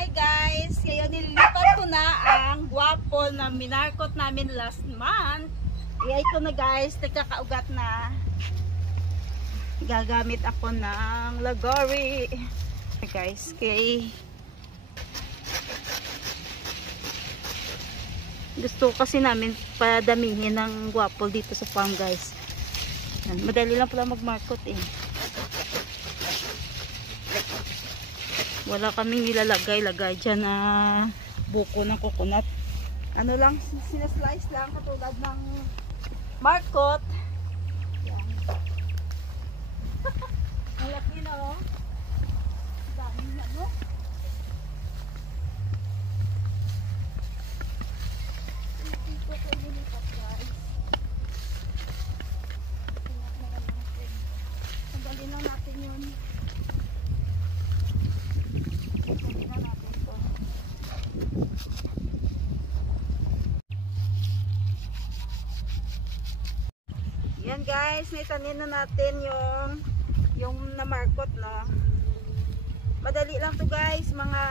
Hi guys! Ngayon nililipat ko na ang guwapo na minarkot namin last month. Ito na guys, nagkakaugat na. Gagamit ako ng Lagori. Guys, gusto kasi namin padamihin ng guwapo dito sa farm guys. Madali lang pala magmarkot eh. Wala kaming nilalagay dyan na buko ng coconut. Ano lang, sinaslice lang katulad ng markot. Yan. Ang laki na oh. Dami na no. Dito ko nilipat guys. Tanggalin lang natin yun. Yan guys, naitanin na natin yung namarkot no. Madali lang to guys, mga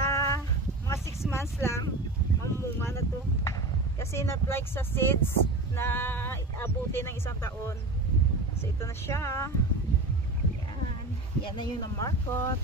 6 months lang mamunga na to. Kasi not like sa seeds na abuti ng 1 taon. So ito na siya. Yan na yung namarkot.